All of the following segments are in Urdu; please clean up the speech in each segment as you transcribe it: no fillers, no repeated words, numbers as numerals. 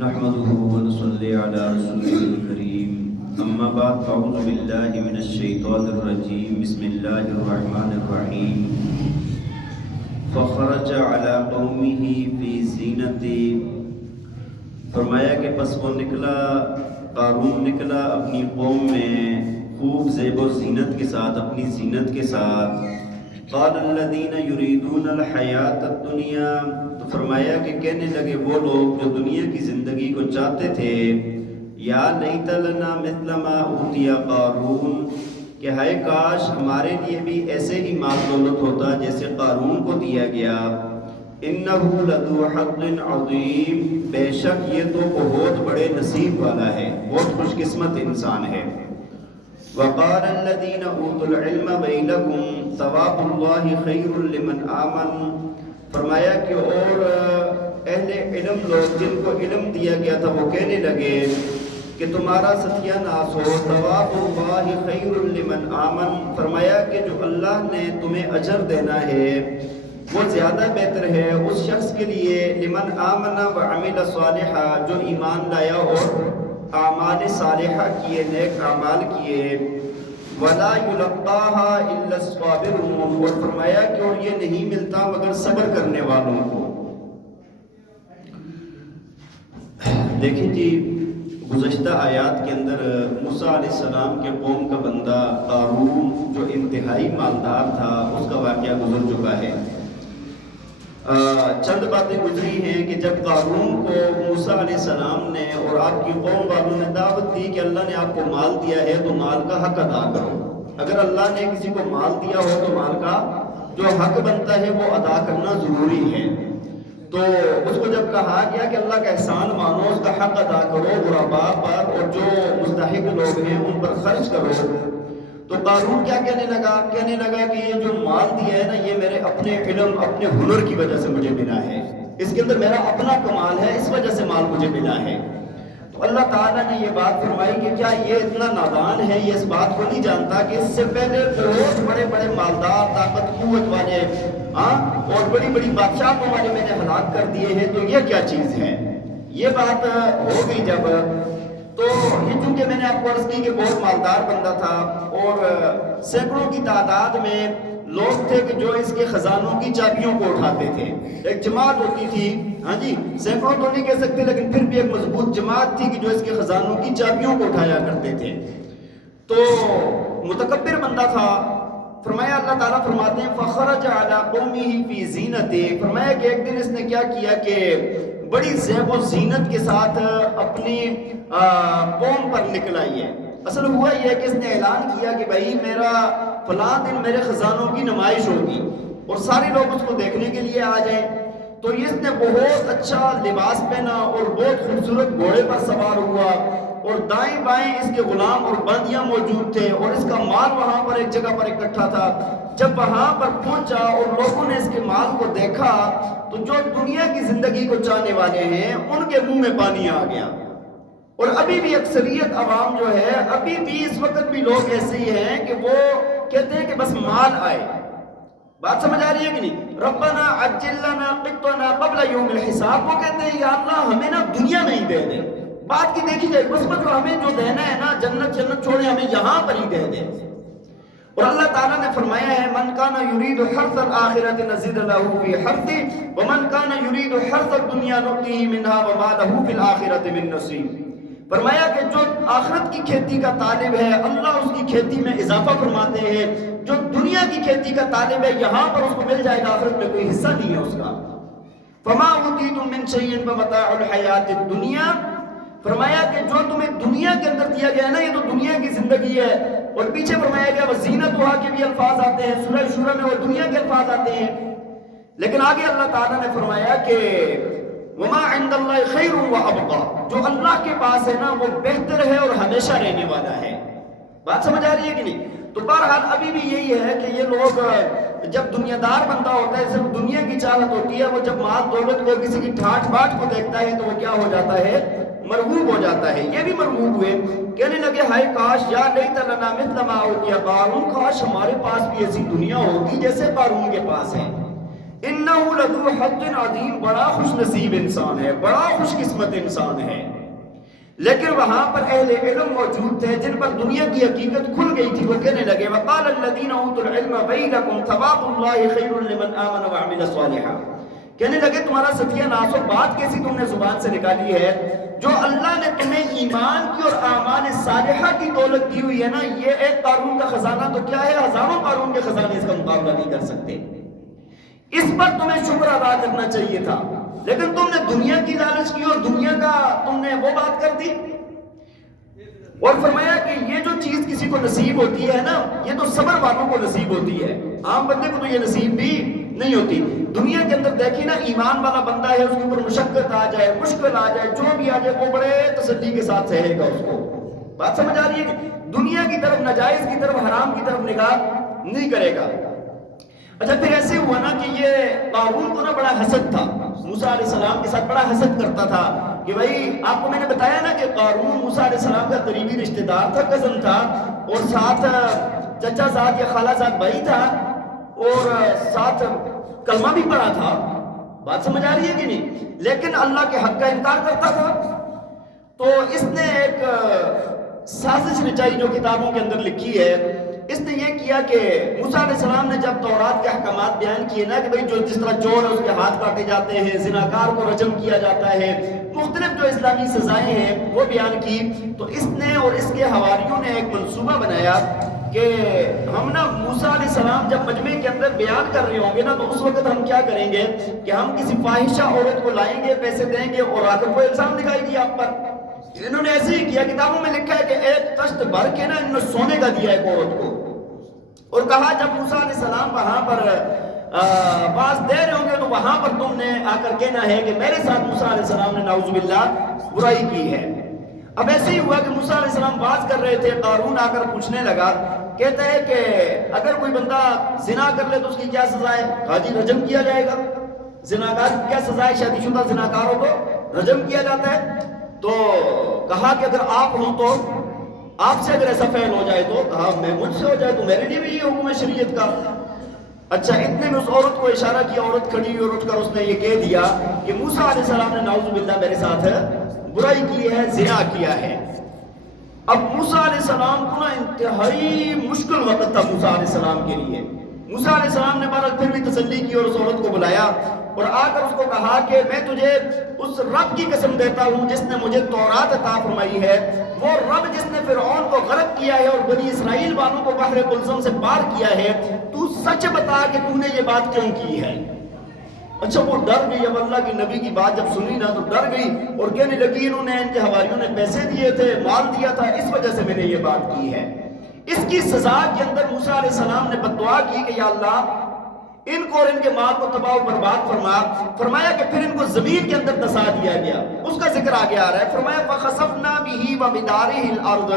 نحمده ونصلي على رسوله الكريم اما بعد اعوذ بالله من الشيطان الرجيم بسم الله الرحمن الرحيم فخرج على قومه في زینته فرمایا کہ پس وہ نکلا، قارون نکلا اپنی قوم میں خوب زیب و زینت کے ساتھ، اپنی زینت کے ساتھ۔ قال الذين يريدون الحیات الدنیا، تو فرمایا کہ کہنے لگے وہ لوگ جو دنیا کی زندگی کو چاہتے تھے، یا لیت لنا مثل ما اوتی قارون، کہ ہائے کاش ہمارے لیے بھی ایسے ہی مال دولت ہوتا جیسے قارون کو دیا گیا۔ انہ لذو حظ عظیم، بے شک یہ تو بہت بڑے نصیب والا ہے، بہت خوش قسمت انسان ہے۔ وقال الذين اوتوا العلم ويلكم ثواب الله خير لمن آمن، فرمایا کہ اور اہل علم لوگ جن کو علم دیا گیا تھا وہ کہنے لگے کہ تمہارا ستیہ ناس ہو، ثواب اللہ خیر لمن آمن، فرمایا کہ جو اللہ نے تمہیں اجر دینا ہے وہ زیادہ بہتر ہے اس شخص کے لیے، لمن آمن وعمل صالحا، جو ایمان لایا اور اعمال صالحہ کیے، نیک اعمال کیے۔ ولا یلقاها الا الصابرون، اور فرمایا کہ اور یہ نہیں ملتا مگر صبر کرنے والوں کو۔ دیکھیں جی، گزشتہ آیات کے اندر موسیٰ علیہ السلام کے قوم کا بندہ قارون جو انتہائی مالدار تھا اس کا واقعہ گزر چکا ہے۔ چند باتیں گزری ہیں کہ جب قارون کو موسیٰ علیہ السلام نے اور آپ کی قوم والوں نے دعوت دی کہ اللہ نے آپ کو مال دیا ہے تو مال کا حق ادا کرو، اگر اللہ نے کسی کو مال دیا ہو تو مال کا جو حق بنتا ہے وہ ادا کرنا ضروری ہے۔ تو اس کو جب کہا گیا کہ اللہ کا احسان مانو، اس کا حق ادا کرو، غرباء پر اور جو مستحق لوگ ہیں ان پر خرچ کرو، تو قارون کیا کہنے لگا کہ یہ جو مال دیا ہے نا یہ میرے اپنے علم، اپنے ہنر کی وجہ سے مجھے ملا ہے، اس کے اندر میرا اپنا کمال ہے، اس وجہ سے مال مجھے ملا ہے۔ تو اللہ تعالیٰ نے یہ بات فرمائی کہ کیا یہ اتنا نادان ہے، یہ اس بات کو نہیں جانتا کہ اس سے پہلے بہت بڑے بڑے مالدار، طاقت قوت والے اور بڑی بڑی بادشاہتوں والے میں نے ہلاک کر دیے ہیں، تو یہ کیا چیز ہے؟ یہ بات ہو گئی جب، تو یہ چونکہ میں نے آپ کو عرض کی کہ بہت مالدار بندہ تھا اور سینکڑوں کی تعداد میں لوگ تھے کہ جو اس کے خزانوں کی چابیوں کو اٹھاتے تھے، ایک جماعت ہوتی تھی، ہاں جی سینکڑوں تو نہیں کہہ سکتے لیکن پھر بھی ایک مضبوط جماعت تھی کہ جو اس کے خزانوں کی چابیوں کو اٹھایا کرتے تھے۔ تو متکبر بندہ تھا۔ فرمایا اللہ تعالیٰ فرماتے ہیں فخرج علی قومہ فی زینتہ، فرمایا کہ ایک دن اس نے کیا کیا کہ بڑی زیب و زینت کے ساتھ اپنی قوم پر نکل آئی ہے۔ اصل ہوا یہ ہے کہ اس نے اعلان کیا کہ بھائی میرا فلاں دن میرے خزانوں کی نمائش ہوگی اور سارے لوگ اس کو دیکھنے کے لیے آ جائیں۔ تو اس نے بہت اچھا لباس پہنا اور بہت خوبصورت گھوڑے پر سوار ہوا اور دائیں بائیں اس کے غلام اور بندیاں موجود تھے اور اس کا مال وہاں پر ایک جگہ پر اکٹھا تھا۔ جب وہاں پر پہنچا اور لوگوں نے اس کے مال کو دیکھا تو جو دنیا کی زندگی کو چاہنے والے ہیں ان کے منہ میں پانی آ گیا، اور ابھی بھی اکثریت عوام جو ہے، ابھی بھی اس وقت بھی لوگ ایسے ہی ہیں کہ وہ کہتے ہیں کہ بس مال آئے۔ بات سمجھ آ رہی ہے کہ نہیں؟ ربنا عجل لنا قطنا قبل یوم الحساب، وہ کہتے ہیں یا اللہ ہمیں نا دنیا نہیں دے دے، بات کی دیکھی جائے بس جو ہمیں جو دینا ہے نا جنت چھوڑے ہمیں یہاں پر ہی دے دے۔ اور اللہ تعالیٰ نے فرمایا ہے من کان یرید حرث الآخرۃ نزد له فی حرثہ ومن کان یرید حرث الدنیا نؤتیہ منہا وما له فی الآخرۃ من نصیب، فرمایا کہ جو آخرت کی کھیتی کا طالب ہے اللہ اس کی کھیتی میں اضافہ فرماتے ہیں، جو دنیا کی کھیتی کا طالب ہے یہاں پر اس کو مل جائے گا، آخرت میں کوئی حصہ نہیں ہے اس کا۔ فما اوتیتم من شیء فمتاع الحیات الدنیا، فرمایا کہ جو تمہیں دنیا کے اندر دیا گیا ہے نا یہ تو دنیا کی زندگی ہے، اور پیچھے فرمایا گیا وزینتھا کے بھی الفاظ آتے ہیں، سورہ شورى میں وہ دنیا کے الفاظ آتے ہیں، لیکن آگے اللہ تعالیٰ نے فرمایا کہ وما عند اللہ خیر وابقى، جو اللہ کے پاس ہے نا وہ بہتر ہے اور ہمیشہ رہنے والا ہے۔ بات سمجھ آ رہی ہے کہ نہیں؟ تو بہرحال ابھی بھی یہی ہے کہ یہ لوگ جب دنیا دار بندہ ہوتا ہے، صرف دنیا کی چاہت ہوتی ہے، وہ جب مال دولت کو کسی کی ٹھاٹ باٹ کو دیکھتا ہے تو وہ کیا ہو جاتا ہے؟ مرغوب ہو جاتا ہے۔ یہ بھی مرغوب ہوئے، کہنے لگے ہائے کاش یا لیت لنا مثل ما اوتی قارون، کاش ہمارے پاس بھی ایسی دنیا ہوتی جیسے قارون کے پاس ہے۔ انہو لذو حظ عظیم، بڑا خوش نصیب انسان ہے، بڑا خوش قسمت انسان ہے۔ لیکن وہاں پر اہل علم موجود تھے جن پر دنیا کی حقیقت کھل گئی تھی، وہ کہنے لگے وقال الذین اوتوا العلم ویلکم ثواب اللہ خیر لمن آمن وعمل صالحا، کہنے لگے تمہارا ستیہ ناس ہو، بات کیسی تم نے زبان سے نکالی ہے، جو اللہ نے تمہیں ایمان کی اور اعمال صالحہ کی دولت دی ہوئی ہے نا، یہ ایک قارون کا خزانہ تو کیا ہے، ہزاروں قارون کے خزانے اس کا مقابلہ نہیں کر سکتے، اس پر تمہیں شکر ادا کرنا چاہیے تھا، لیکن تم نے دنیا کی لالچ کی اور دنیا کا تم نے وہ بات کر دی۔ اور فرمایا کہ یہ جو چیز کسی کو نصیب ہوتی ہے نا، یہ تو صبر والوں کو نصیب ہوتی ہے، عام بندے کو تو یہ نصیب بھی نہیں ہوتی۔ دنیا کے اندر دیکھیں نا، ایمان والا بندہ ہے، اس کے اوپر مشقت آ جائے، مشکل آ جائے، جو بھی آ جائے، وہ بڑے تسلی کے ساتھ سہے گا اس کو۔ بات سمجھ آ رہی ہے کہ دنیا کی طرف، ناجائز کی طرف، حرام کی طرف نگاہ نہیں کرے گا۔ اچھا پھر ایسے ہوا نا کہ یہ قارون کو نا بڑا حسد تھا، موسیٰ علیہ السلام کے ساتھ بڑا حسد کرتا تھا کہ بھائی آپ کو میں نے بتایا نا کہ قارون موسیٰ علیہ السلام کا قریبی رشتہ دار تھا، کزن تھا، اور ساتھ چچا زاد یا خالہ زاد بھائی تھا، اور ساتھ کلمہ بھی پڑھا تھا۔ بات سمجھ آ رہی ہے کہ نہیں؟ لیکن اللہ کے حق کا انکار کرتا تھا۔ تو اس نے ایک سازش رچائی جو کتابوں کے اندر لکھی ہے، اس نے یہ کیا کہ موسیٰ علیہ السلام نے جب تورات کے احکامات بیان کیے نا کہ بھئی جو جس طرح چور ہے اس کے ہاتھ کاٹے جاتے ہیں، زناکار کو رجم کیا جاتا ہے، مختلف جو اسلامی سزائیں ہیں وہ بیان کی، تو اس نے اور اس کے حواریوں نے ایک منصوبہ بنایا کہ ہم نا موسیٰ علیہ السلام جب مجمع کے اندر بیان کر رہے ہوں گے نا، تو اس وقت ہم کیا کریں گے کہ ہم کسی فاحشہ عورت کو لائیں گے، پیسے دیں گے، اور آ کر وہ الزام لگائے گی آپ پر۔ انہوں نے ایسے ہی کیا، کتابوں میں لکھا ہے کہ ایک کشت بھر کے نا انہوں نے سونے کا دیا ایک عورت کو، اور کہا جب موسیٰ علیہ السلام وہاں پر باز دے رہے ہوں گے تو وہاں پر تم نے آ کر کہنا ہے کہ میرے ساتھ موسیٰ علیہ السلام نے نعوذ باللہ برائی کی ہے۔ اب ایسے ہی ہوا کہ موسیٰ علیہ السلام باز کر رہے تھے، قارون آ کر پوچھنے لگا، کہتا ہے کہ اگر کوئی بندہ زنا کر لے تو اس کی کیا سزا ہے؟ کہا جی رجم کیا جائے گا۔ زناکار کی کیا سزا ہے؟ شادی شدہ زناکار ہو تو رجم کیا جاتا ہے۔ تو کہا کہ اگر آپ ہوں تو آپ سے اگر ایسا فعل ہو جائے تو، کہا میں مجھ سے ہو جائے تو میرے لیے بھی یہ حکم ہے شریعت کا۔ اچھا اتنے میں اس عورت کو اشارہ کیا، عورت کھڑی اور اٹھ کر اس نے یہ کہہ دیا کہ موسیٰ علیہ السلام نے نعوذ باللہ میرے ساتھ برائی کی ہے، زنا کیا ہے۔ اب موسیٰ علیہ السلام کو نا انتہائی مشکل وقت تھا موسیٰ علیہ السلام کے لیے۔ موسیٰ علیہ السلام نے بہرحال پھر بھی تسلی کی اور اس عورت کو بلایا اور آ کر اس کو کہا کہ میں تجھے اس رب کی قسم دیتا ہوں جس نے مجھے تورات عطا فرمائی ہے، وہ رب جس نے فرعون کو غرق کیا ہے اور بنی اسرائیل والوں کو بحر قلزم سے پار کیا ہے، تو سچ بتا کہ تو نے یہ بات کیوں کی ہے۔ اچھا وہ ڈر گئی، اب اللہ کی نبی کی بات جب سنی نا تو ڈر گئی اور کہنے لگی انہوں نے، ان کے حواریوں نے پیسے دیے تھے، مال دیا تھا، اس وجہ سے میں نے یہ بات کی ہے۔ اس کی سزا کے اندر موسیٰ علیہ السلام نے بددعا کی کہ یا اللہ ان کو اور ان کے مال کو تباہ و برباد فرما۔ فرمایا کہ پھر ان کو زمین کے اندر دسا دیا گیا، اس کا ذکر آگے آ رہا ہے۔ فرمایا فَخَسَفْنَا بِهِ وَبِدَارِهِ الْأَرْضِ،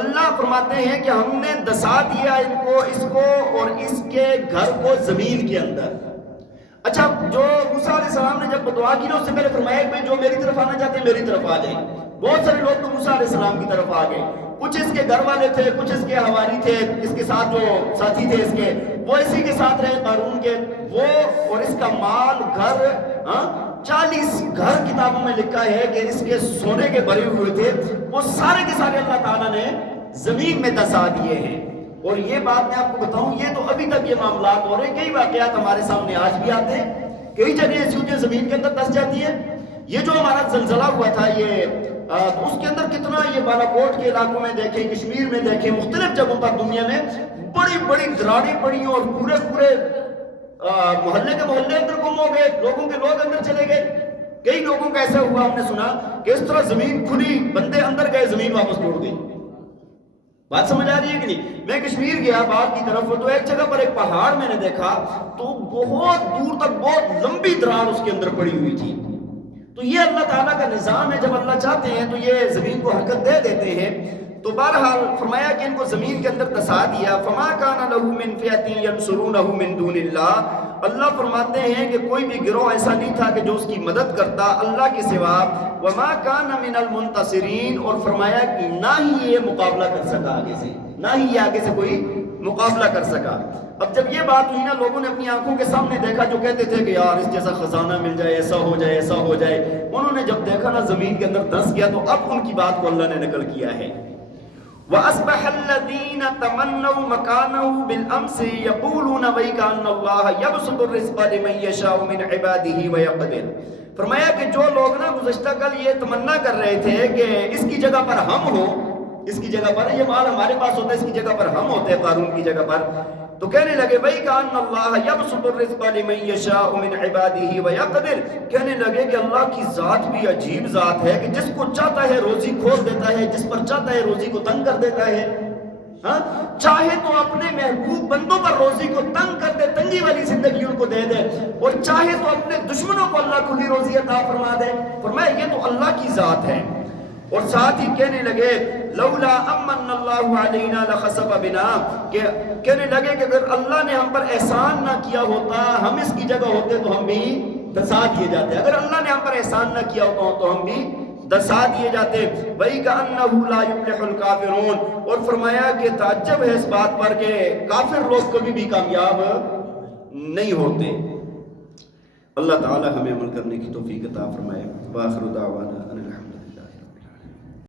اللہ فرماتے ہیں کہ ہم نے دسا دیا ان کو، اس کو اور اس کے گھر کو زمین کے اندر۔ اچھا جو موسیٰ علیہ السلام نے جب دعا کی نا، اس سے پہلے فرمایا کہ جو میری طرف آنا چاہتے ہیں میری طرف آ جائیں۔ بہت سارے لوگ تو موسیٰ علیہ السلام کی طرف آ گئے، کچھ اس کے گھر والے تھے، کچھ اس کے حواری تھے، اس کے ساتھ جو ساتھی تھے اس کے، وہ اسی کے ساتھ رہے قارون کے، وہ اور اس کا مال، گھر، 40 گھر کتابوں میں لکھا ہے کہ اس کے سونے کے بھرے ہوئے تھے، وہ سارے کے سارے اللہ تعالیٰ نے زمین میں دسا دیے ہیں۔ اور یہ بات میں آپ کو بتاؤں، یہ تو ابھی تک یہ معاملات ہو رہے ہیں، کئی واقعات ہمارے سامنے آج بھی آتے ہیں، کئی جگہ ایسی ہوتی ہیں زمین کے اندر دس جاتی ہے۔ یہ جو ہمارا زلزلہ ہوا تھا یہ اس کے اندر کتنا، یہ بالا کوٹ کے علاقوں میں دیکھیں، کشمیر میں دیکھیں، مختلف جگہوں پر دنیا میں بڑی بڑی دراڑیں پڑی اور پورے محلے کے محلے اندر گم ہو گئے، لوگوں کے لوگ اندر چلے گئے۔ کئی لوگوں کا ایسا ہوا ہم نے سنا کہ اس طرح زمین کھلی، بندے اندر گئے، زمین واپس لوٹ گئی۔ بات سمجھ آ رہی ہے کہ نہیں؟ میں کشمیر گیا باہر کی طرف، تو ایک جگہ پر ایک پہاڑ میں نے دیکھا تو بہت دور تک بہت لمبی دراڑ اس کے اندر پڑی ہوئی تھی۔ تو یہ اللہ تعالیٰ کا نظام ہے، جب اللہ چاہتے ہیں تو یہ زمین کو حرکت دے دیتے ہیں۔ تو بہرحال فرمایا کہ ان کو زمین کے اندر دسا دیا۔ فما کان لہ من فئۃ ینصرونہ من دون اللہ، اللہ فرماتے ہیں کہ کوئی بھی گروہ ایسا نہیں تھا کہ جو اس کی مدد کرتا اللہ کے سوا۔ وما کان من المنتصرین، اور فرمایا کہ نہ ہی یہ مقابلہ کر سکا آگے سے، نہ ہی یہ آگے سے کوئی مقابلہ کر سکا۔ اب جب یہ بات ہوئی نا، لوگوں نے اپنی آنکھوں کے سامنے دیکھا، جو کہتے تھے کہ یار اس جیسا خزانہ مل جائے، ایسا ہو جائے ایسا ہو جائے، انہوں نے جب دیکھا نا زمین کے اندر دھس گیا، تو اب ان کی بات کو اللہ نے نقل کیا ہے۔ وَأَصْبَحَ الَّذِينَ تَمَنَّوْا مَكَانَهُ بِالْأَمْسِ يَقُولُونَ وَيْكَأَنَّ اللَّهَ يَبْسُطُ الرِّزْقَ لِمَن يَشَاءُ مِنْ عِبَادِهِ وَيَقْدِرُ۔ فرمایا کہ جو لوگ نا گزشتہ کل یہ تمنا کر رہے تھے کہ اس کی جگہ پر ہم ہوں، اس کی جگہ پر یہ مال ہمارے پاس ہوتا ہے، اس کی جگہ پر ہم ہوتے ہیں قارون کی جگہ پر، تو کہنے لگے وَيْكَأَنَّ اللَّهَ يَبْسُطُ الرِّزْقَ لِمَن يَشَاءُ مِنْ عِبَادِهِ وَيَقْدِرُ۔ کہنے لگے کہ اللہ کی ذات بھی عجیب ذات ہے کہ جس کو چاہتا ہے روزی کھول دیتا ہے، جس پر چاہتا ہے روزی کو تنگ کر دیتا ہے۔ ہاں، چاہے تو اپنے محبوب بندوں پر روزی کو تنگ کر دے، تنگی والی زندگی ان کو دے دے، اور چاہے تو اپنے دشمنوں کو اللہ کھلی روزی عطا فرما دے۔ فرمایا یہ تو اللہ کی ذات ہے۔ اور ساتھ ہی کہنے لگے لولا امن اللہ علینا لخسف بنا، کہ کہنے لگے کہ اگر اللہ نے ہم پر احسان نہ کیا ہوتا، ہم اس کی جگہ ہوتے تو ہم بھی دسا دیے جاتے، اگر اللہ نے ہم پر احسان نہ کیا ہوتا تو ہم بھی دسا دیے جاتے۔ وَإِكَأَنَّهُ لَا يُفْلِحُ الْكَافِرُونَ، اور فرمایا کہ تعجب ہے اس بات پر کہ کافر لوگ کبھی بھی کامیاب نہیں ہوتے۔ اللہ تعالی ہمیں عمل کرنے کی توفیق عطا فرمائے۔ وآخر دعوانا ان الحمد